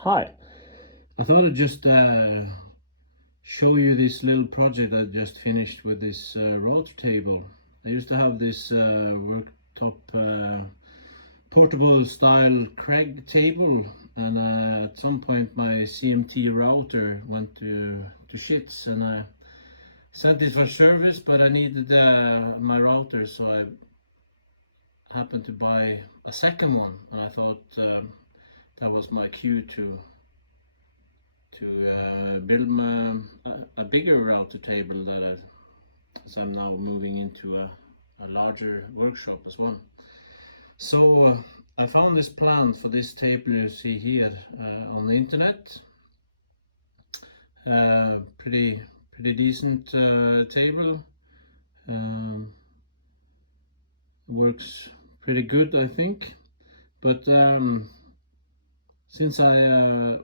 Hi, I thought I'd just show you this little project I just finished with this router table. I used to have this worktop portable style Kreg table, and at some point my CMT router went to shits, and I sent it for service, but I needed my router, so I happened to buy a second one, and I thought that was my cue to build a bigger router table as I'm now moving into a larger workshop as well. So I found this plan for this table you see here on the internet. Pretty decent table. Works pretty good, I think. But since I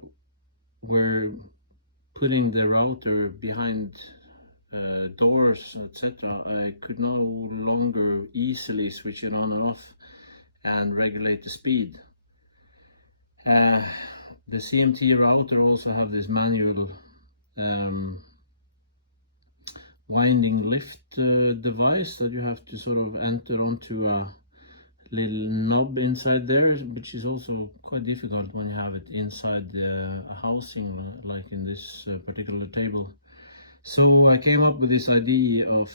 were putting the router behind doors, etc., I could no longer easily switch it on and off and regulate the speed. The CMT router also have this manual winding lift device that you have to sort of enter onto a little knob inside there, which is also quite difficult when you have it inside a housing like in this particular table. So I came up with this idea of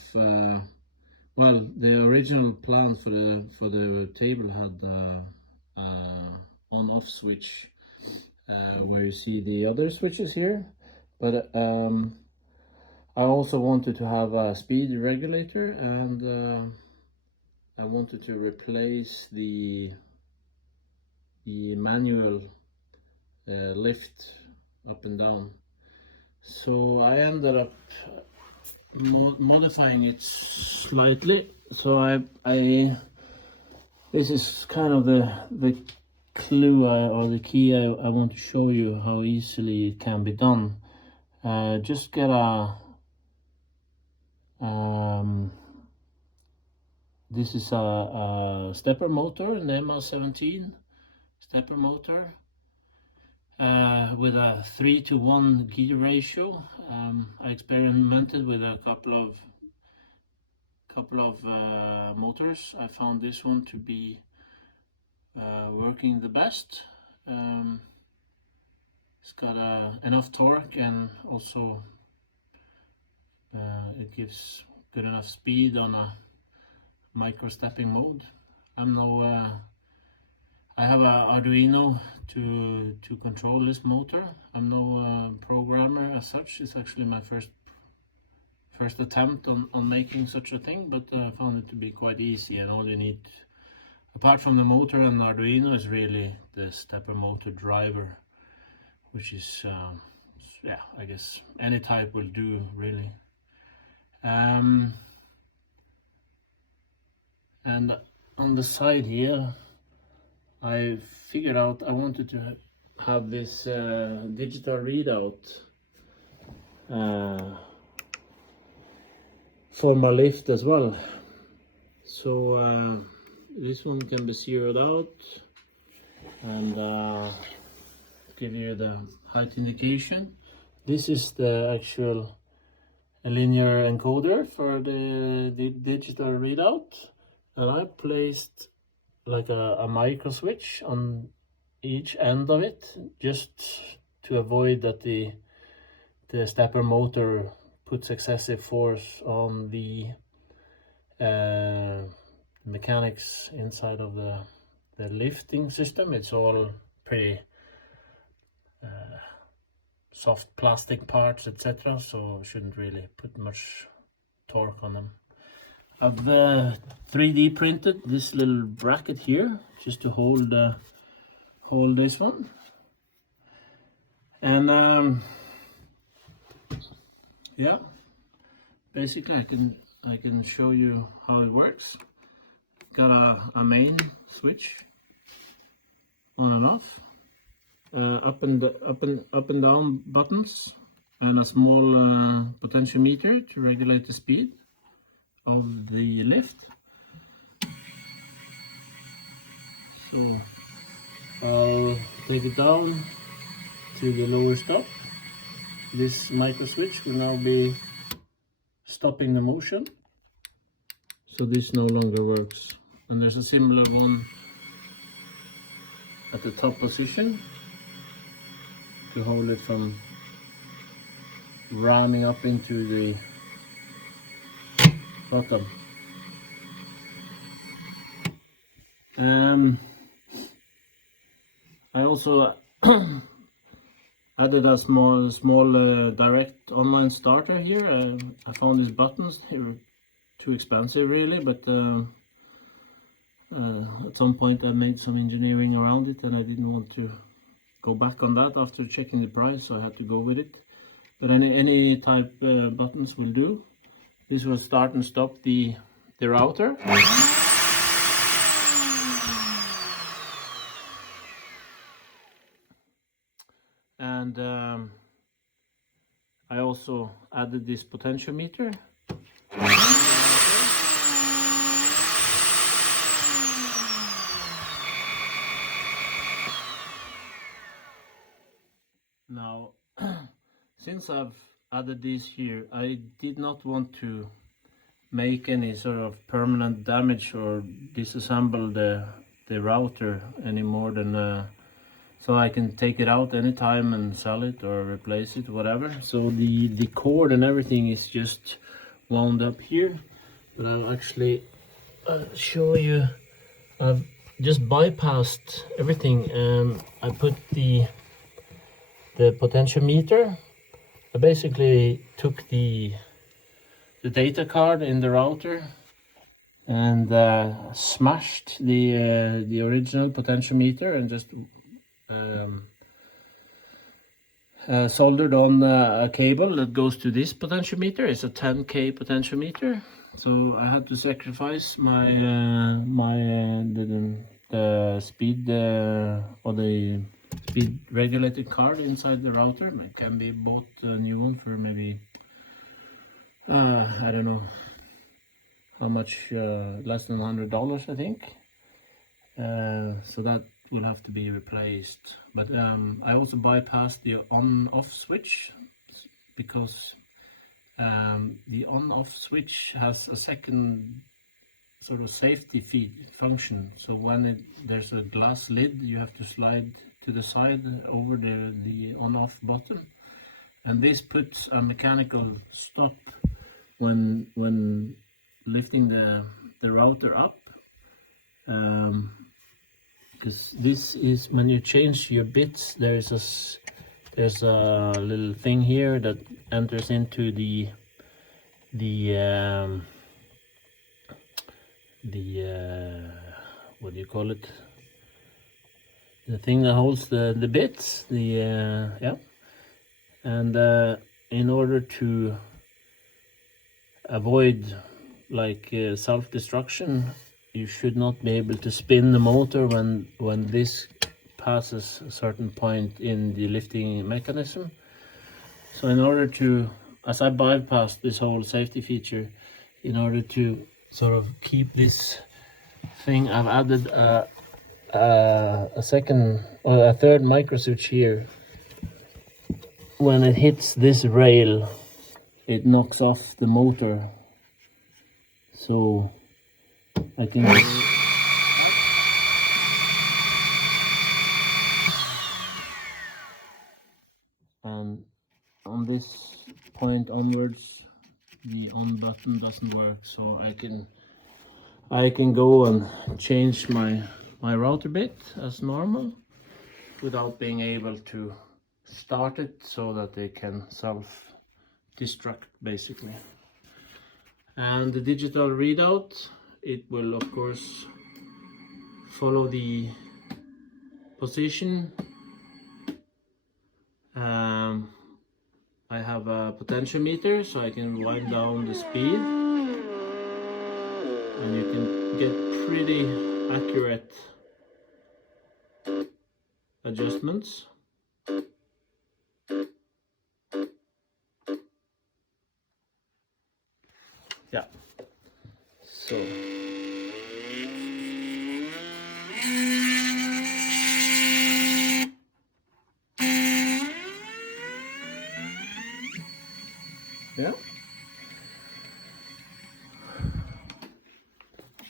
well, the original plan for the table had on-off switch where you see the other switches here, but I also wanted to have a speed regulator, and I wanted to replace the manual lift up and down. So I ended up modifying it slightly. So I this is kind of the clue or the key I want to show you how easily it can be done. Just get a this is a stepper motor, Nema 17 stepper motor with a 3-to-1 gear ratio. I experimented with a couple of motors. I found this one to be working the best. It's got enough torque, and also it gives good enough speed on a micro stepping mode. I have a Arduino to control this motor. I'm no programmer as such. It's actually my first attempt on making such a thing, but I found it to be quite easy, and all you need, apart from the motor and the Arduino, is really the stepper motor driver, which is yeah, I guess any type will do really. And on the side here, I figured out I wanted to have this digital readout for my lift as well. So this one can be zeroed out and give you the height indication. This is the actual linear encoder for the digital readout, and I placed like a micro switch on each end of it, just to avoid that the stepper motor puts excessive force on the mechanics inside of the lifting system. It's all pretty soft plastic parts, etc., so shouldn't really put much torque on them. I've 3D printed this little bracket here just to hold this one, and yeah, basically I can show you how it works. Got a main switch on and off, up and down buttons, and a small potentiometer to regulate the speed of the lift. So I'll take it down to the lower stop, this micro switch will now be stopping the motion. So this no longer works. And there's a similar one at the top position to hold it from ramming up into the bottom. I also added a small direct online starter here. I found these buttons. They were too expensive really, but at some point I made some engineering around it, and I didn't want to go back on that after checking the price, so I had to go with it. But any type buttons will do. This will start and stop the router. And I also added this potentiometer. Now, since I've added these here, I did not want to make any sort of permanent damage or disassemble the router any more than so I can take it out anytime and sell it or replace it, whatever. So the cord and everything is just wound up here, but I'll actually show you. I've just bypassed everything. I put the potentiometer. I basically took the data card in the router and smashed the original potentiometer and just soldered on a cable that goes to this potentiometer. It's a 10K potentiometer, so I had to sacrifice my the speed or the speed regulated card inside the router. It can be bought a new one for maybe I don't know how much, less than $100 I think. So that will have to be replaced. But I also bypassed the on-off switch because the on-off switch has a second sort of safety feed function. So when there's a glass lid, you have to slide to the side over the on-off button, and this puts a mechanical stop when lifting the router up. Because this is when you change your bits, there's a little thing here that enters into the what do you call it? The thing that holds the bits, yeah. And in order to avoid like self-destruction, you should not be able to spin the motor when this passes a certain point in the lifting mechanism. So in order to, as I bypassed this whole safety feature, in order to sort of keep this thing, I've added a second or a third micro switch here. When it hits this rail, it knocks off the motor, so I can and on this point onwards the on button doesn't work, so I can go and change my router bit as normal without being able to start it so that they can self-destruct basically. And the digital readout, it will of course follow the position. I have a potentiometer, so I can wind down the speed, and you can get pretty accurate adjustments. Yeah, so Yeah.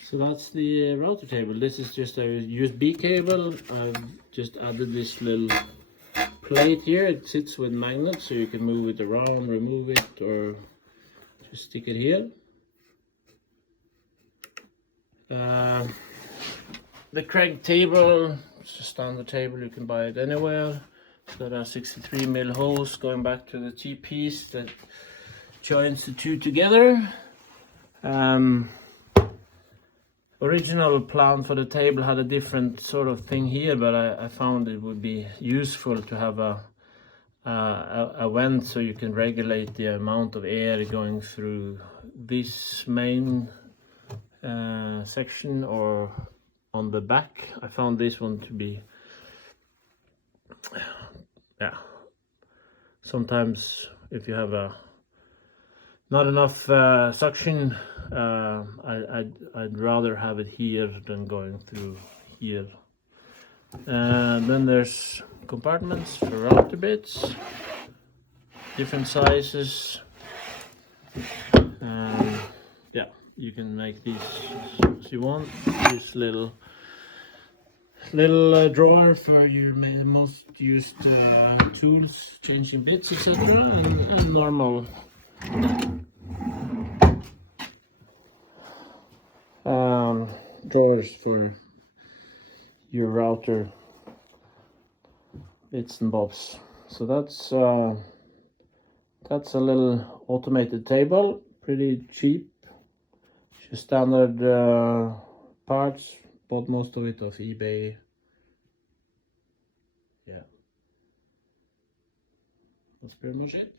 So that's the router table. This is just a USB cable. I've just added this little plate here. It sits with magnets, so you can move it around, remove it, or just stick it here. The Kreg table, it's a standard table, you can buy it anywhere. It's got a 63mm hose going back to the T-piece that joins the two together. Original plan for the table had a different sort of thing here, but I found it would be useful to have a vent so you can regulate the amount of air going through this main section or on the back. I found this one to be, yeah, sometimes if you have not enough suction, I'd rather have it here than going through here. And then there's compartments for router bits, different sizes. Yeah, you can make these as you want. This little drawer for your most used tools, changing bits, etc., and normal drawers for your router bits and bobs. So that's a little automated table, pretty cheap, just standard parts. Bought most of it off eBay. Yeah, that's pretty much it.